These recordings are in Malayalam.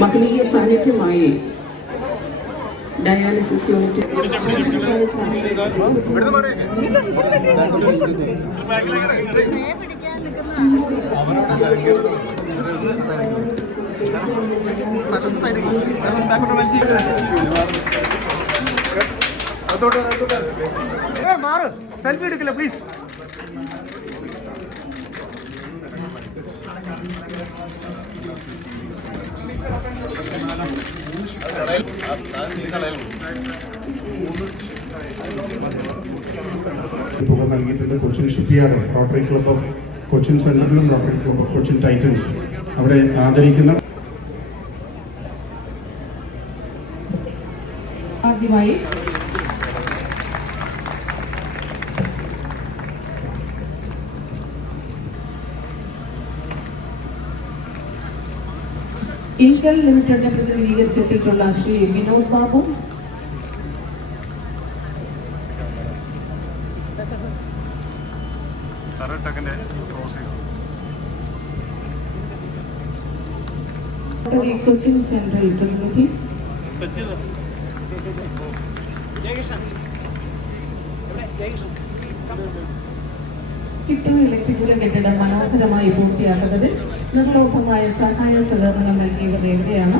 മഹനീയ സാന്നിധ്യമായി ഡയാലിസിസ് യൂണിറ്റ് സെൽഫി എടുക്കില്ല പ്ലീസ്. തുക നൽകിയിട്ടുണ്ട്. Cochin Shipyard, Rotary Club of Cochin സെൻട്രലും Rotary Club of Cochin Titans അവരെ ആദരിക്കുന്ന ആദ്യമായി ഇന്റൽ ലിമിറ്റഡിനെ പ്രതിനിധീകരിച്ചെത്തിയിട്ടുള്ള ശ്രീ വിനോദ് ബാബു, കൊച്ചിൻ സെൻട്രൽ പ്രതിനിധി, കിട്ടും ഇലക്ട്രിക്കൽ കെട്ടിടം മനോഹരമായി പൂർത്തിയാക്കുന്നതിൽ നിർലോഭമായ സഹായ സഹകരണം നൽകിയവർ എവിടെയാണ്?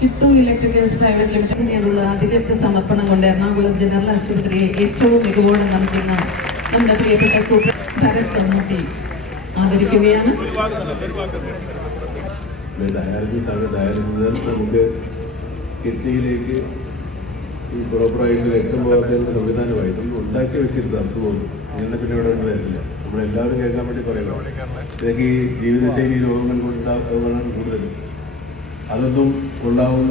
കിട്ടു ഇലക്ട്രിക്കൽസ് പ്രൈവറ്റ് ലിമിറ്റഡിനുള്ള അധികൃത സമർപ്പണം കൊണ്ട് എറണാകുളം ജനറൽ ആശുപത്രിയെ ഏറ്റവും മികവോടെ നടത്തുന്ന നമ്മുടെ പ്രിയപ്പെട്ട സൂപ്പർ ഭരത് കമ്മിറ്റി ആദരിക്കുകയാണ്. ഡയാലിസിസ് ആണ്. ഡയാലിസിസ് നമുക്ക് കിഡ്നിയിലേക്ക് ഈ പ്രോപ്പറായിട്ട് രക്തം പോകാത്തതിൻ്റെ സംവിധാനമായി ഇതൊന്നും ഉണ്ടാക്കി വെക്കരുത്. അസുഖവും ഇങ്ങനെ പിന്നെ ഇവിടെ ഒന്നും വരില്ല. നമ്മളെല്ലാവരും കേൾക്കാൻ വേണ്ടി പറയുന്നത് ഇതൊക്കെ ഈ ജീവിതശൈലി രോഗങ്ങൾ കൊണ്ടുണ്ടാകുന്നതാണ് കൂടുതലും. അതൊന്നും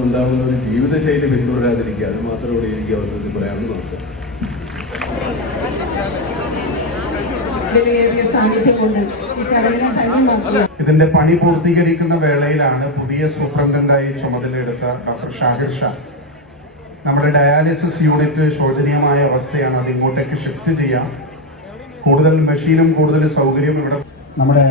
ഉണ്ടാകുന്ന ഒരു ജീവിതശൈലി പിന്തുടരാതിരിക്കുക, അത് മാത്രമേ ഇവിടെ എനിക്ക് അവസരത്തിൽ പറയാനുള്ളൂ. നമസ്കാരം. ഇതിന്റെ പണി പൂർത്തീകരിക്കുന്ന വേളയിലാണ് പുതിയ സൂപ്രണ്ടന്റായി ചുമതലയെടുത്ത ഡോക്ടർ ഷാഹിർ ഷാ നമ്മുടെ ഡയാലിസിസ് യൂണിറ്റ് ശോചനീയമായ അവസ്ഥയാണ്, അത് ഇങ്ങോട്ടേക്ക് ഷിഫ്റ്റ് ചെയ്യാം. കൂടുതൽ മെഷീനും കൂടുതൽ സൗകര്യവും ഇവിടെ നമ്മുടെ